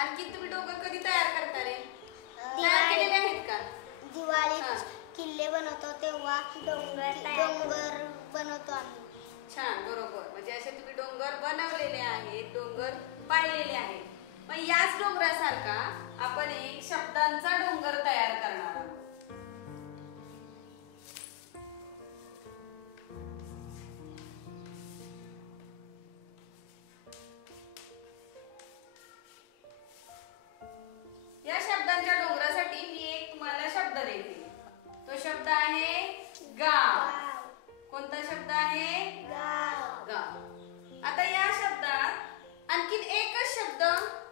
आणखी तुम्ही डोंगर कधी तयार करता रे? तयार केलेले आहेत का? दिवाळीत किल्ले बनवतो तेव्हा डोंगर बनवतो आम्ही. छान, बरोबर. म्हणजे असे तुम्ही डोंगर बनवलेले आहेत, डोंगर पाहिलेले आहेत. मग याच डोंगरासारखा आपण एक शब्दांचा डोंगर तयार करणार आहोत. या शब्दांच्या डोंगरासाठी मी एक तुम्हाला शब्द देते. तो शब्द आहे गाव. कोणता शब्द आहे? गाव. आता या शब्दात आणखीन एकच शब्द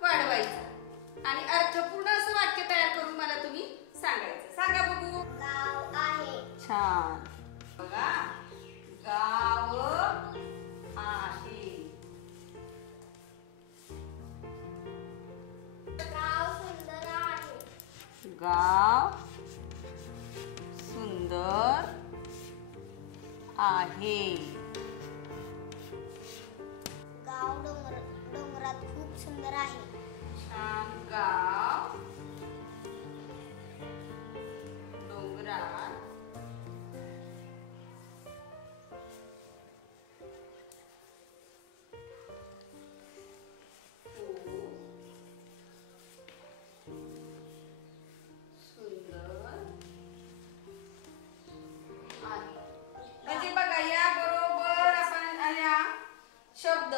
वाढवायचा आणि अर्थपूर्ण असं वाक्य तयार करून मला तुम्ही सांगायचं. सांगा बघू. गाव आहे. छान. बघा, गाव आहे. गाव सुंदर आहे. गाव सुंदर आहे. गाव डोंगरात खूप सुंदर आहे. छान. गाव डोंगरात म्हणजे बघा, या बरोबर आपण आल्या शब्द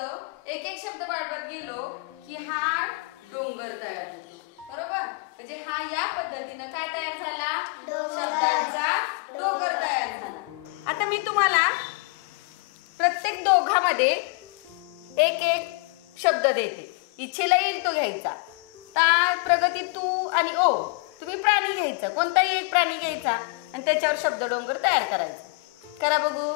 एक एक शब्द वाढवत गेलो की हा डोंगर तयार होतो. बरोबर. म्हणजे हा या पद्धतीनं काय तयार झाला? शब्दांचा डोंगर तयार झाला. आता मी तुम्हाला प्रत्येक दोघांमध्ये एक एक शब्द देते. इच्छेला येईल तो घ्यायचा. ता, प्रगती, तू आणि ओ तुम्ही प्राणी घ्यायचा. कोणताही एक प्राणी घ्यायचा आणि त्याच्यावर शब्द डोंगर तयार करायचा. करा बघू.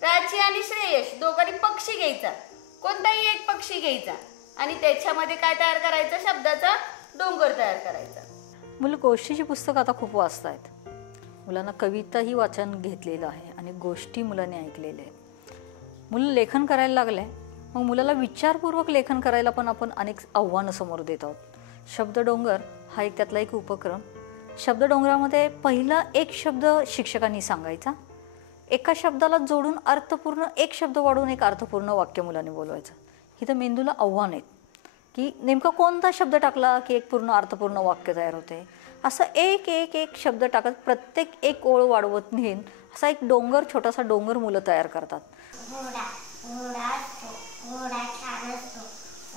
प्राची आणि श्रेयश दोघांनी पक्षी घ्यायचा. कोणताही एक पक्षी घ्यायचा आणि त्याच्यामध्ये काय तयार करायचं? शब्दाचा डोंगर तयार करायचा. मुलं गोष्टीची पुस्तकं आता खूप वाचत आहेत. मुलांना कविताही वाचन घेतलेलं आहे आणि गोष्टी मुलांनी ऐकलेल्या आहेत. मुलं लेखन करायला लागले, मग मुलाला विचारपूर्वक लेखन करायला पण आपण अनेक आव्हानं समोर देत आहोत. शब्दडोंगर हा एक त्यातला एक उपक्रम. शब्दडोंगरामध्ये पहिला एक शब्द शिक्षकांनी सांगायचा. एका शब्दाला जोडून अर्थपूर्ण एक शब्द वाढवून एक अर्थपूर्ण वाक्य मुलांनी बोलवायचं. इथं मेंदूला आव्हान आहे की नेमका कोणता शब्द टाकला की एक पूर्ण अर्थपूर्ण वाक्य तयार होते. असं एक एक एक शब्द टाकत प्रत्येक एक ओळ वाढवत नेहन असा एक डोंगर, छोटासा डोंगर मुलं तयार करतात. घोडा घोडा असतो. घोडा छान असतो.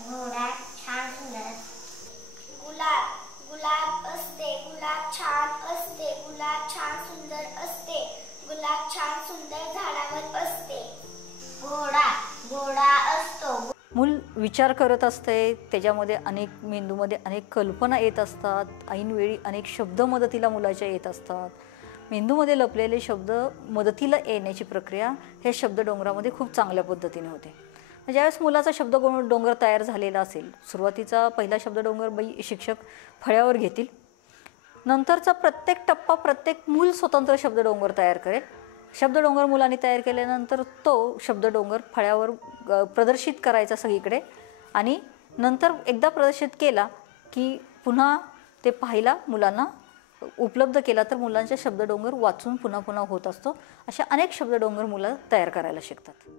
घोडा छान सुंदर असतो. गुलाब गुलाब असते. गुलाब छान असते. गुलाब छान सुंदर असते. गुलाब छान सुंदर झाडावर असते. घोडा घोडा असतो. मूल विचार करत असते. त्याच्यामध्ये अनेक मेंदूमध्ये अनेक कल्पना येत असतात. ऐनवेळी अनेक शब्द मदतीला मुलाच्या येत असतात. मेंदूमध्ये लपलेले शब्द मदतीला येण्याची प्रक्रिया ह्या शब्दडोंगरामध्ये खूप चांगल्या पद्धतीने होते. ज्यावेळेस मुलाचा शब्द डोंगर तयार झालेला असेल, सुरुवातीचा पहिला शब्दडोंगर शिक्षक फळ्यावर घेतील. नंतरचा प्रत्येक टप्पा प्रत्येक मूल स्वतंत्र शब्दडोंगर तयार करेल. शब्दडोंगर मुलांनी तयार केल्यानंतर तो शब्दडोंगर फळ्यावर प्रदर्शित करायचा सगळीकडे आणि नंतर एकदा प्रदर्शित केला की पुन्हा ते पाहायला मुलांना उपलब्ध केला तर मुलांच्या शब्दडोंगर वाचून पुन्हा पुन्हा होत असतो. अशा अनेक शब्दडोंगर मुलं तयार करायला शिकतात.